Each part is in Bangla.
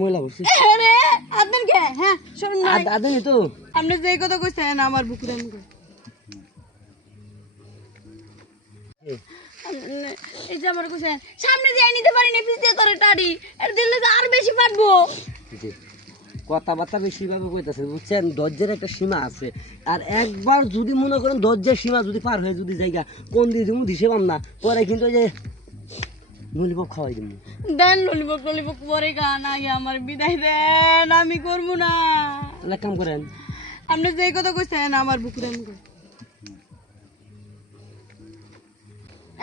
ময়লা আরে কে? হ্যাঁ শুনুন না আদানি তো আপনি যে কথা কইছেন আমার বুকুরে মুখে এই যে আমার কইছেন সামনে দিয়ে নিতে পারি না পিছিয়ে তোরে টাড়ি। এর দিলে আর বেশি পারব জি। কথাবার্তা বেশি ভাবে কইতাছে বুঝছেন? ধৈর্যের একটা সীমা আছে। আর একবার যদি মনে করেন ধৈর্যের সীমা যদি পার হয়ে যদি জায়গা কোন দিয়ে দিব দিছে পাম না। পরে কিন্তু ওই যে নলিপপ খাওয়াই দিব। দেন ললিপপ ললিপপ পরে গান আগে আমার বিদায় দেন আমি করব না। তাহলে এক কাম করেন। আপনি যে কথা কইছেন আমার বুকুরে মুখে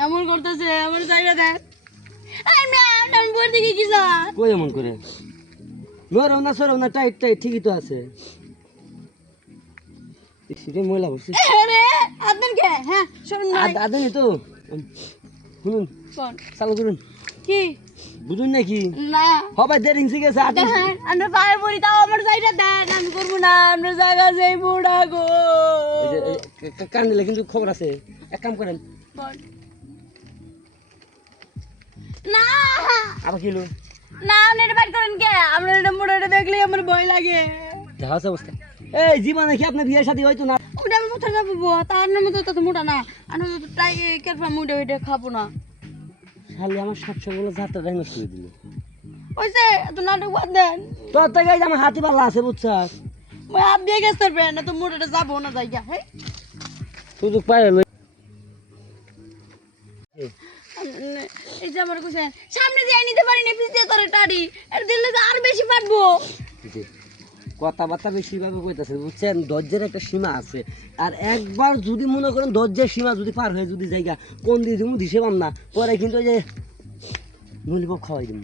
এমন করতেছে আমার জায়গা দেন। আমি দিকে কি কই এমন করে? নরম না সরম না টাইট টাইট ঠিকই তো আছে। সেটাই ময়লা করছে আরে কে হ্যাঁ না তো। শুনুন চালু করুন। কি? বুঝুন নাকি না। ইঞ্চি। দেখেন আমরা পায়ে পড়ি তাও আমার জায়গা দেন আমি করব না আমরা জায়গা যাই বুড়া গো। কা- কান দিলে কিন্তু খবর আছে। এক কাম করেন। না। আবার কিলো না আপনি এটা বাইর করেন কে? আমরা এটা মোড়াটা দেখলেই আমার ভয় লাগে। দেখা অবস্থা। এই জীবনে কি আপনার বিয়ের সাথে হয়তো না ওটা আমি কোথায় যাব বুয়া? তার নামে তো তত মোটা না। আমি তো টাই কেরফা মুড়ে ওইটা খাব না। খালি আমারগুলো যাত্রা নষ্ট করে দিল। ওইসে এত নাটক বাদ দেন। তোর থেকে এই আমার হাতি পাল্লা আছে বুঝছাস? মই আপ দিয়ে গেছে না তো মোটাটা যাব না জায়গা হ্যাঁ সুযোগ পাই লই এই যে আমার কোশ্চেন সামনে দিয়ে নিতে পারি না পিছিয়ে তোরে টাড়ি। এর দিলে তো আর বেশি পারব জি। কথাবার্তা বেশি ভাবে কইতাছে বুঝছেন? ধৈর্যের একটা সীমা আছে। আর একবার যদি মনে করেন ধৈর্যের সীমা যদি পার হয়ে যদি জায়গা কোন দিয়ে দিব দিছে পাম না। পরে কিন্তু ওই যে নলিপপ খাওয়াই দিব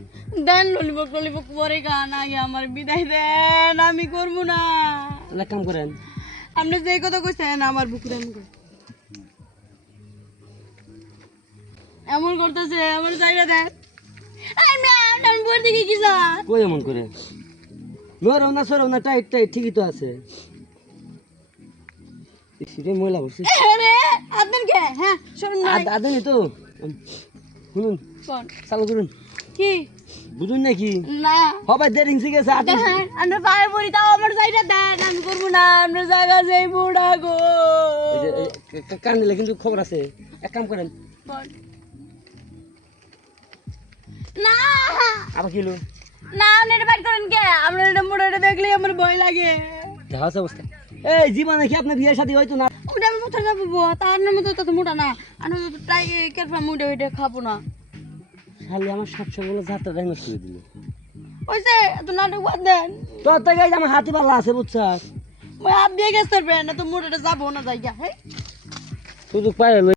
দেন ললিপপ ললিপপ পরে গান আগে আমার বিদায় দেন আমি করব না। তাহলে এক কাম করেন। আপনি যে কথা কইছেন আমার বুকুরে এমন করতেছে আমার জায়গা দেন। এই ম্যাম আমি দিকে কি কই এমন করে? নরম না না টাইট টাইট ঠিকই তো আছে। সেটাই ময়লা করছে আরে কে? হ্যাঁ শুনুন না আদানি তো। শুনুন কোন? চালু করুন। কি? বুঝুন নাকি? না। গেছে আট আমরা পায়ে পড়ি তাও আমার দেন আমি করব না আমরা জায়গা যাই বুড়া গো। কান দিলে কিন্তু খবর আছে। এক কাম করেন। না আবার কিলো না আপনি এটা বাইর করেন কে? আমরা এটা দেখলেই আমার ভয় লাগে। দেখা অবস্থা। এই জীবনে কি আপনার বিয়ের সাথে হয়তো না? ওটা আমি কোথায় যাব তার নামে তো তত মোটা না। আমি তো টাই কেরফা মুড়ে ওইটা খাব না। খালি আমার যাত্রা করে দিল। ওইসে এত নাটক বাদ দেন। তোর আমার হাতি পাল্লা আছে বুঝছাস? মই আপ দিয়ে গেছে না তো মোটাটা যাব না জায়গা হ্যাঁ? লই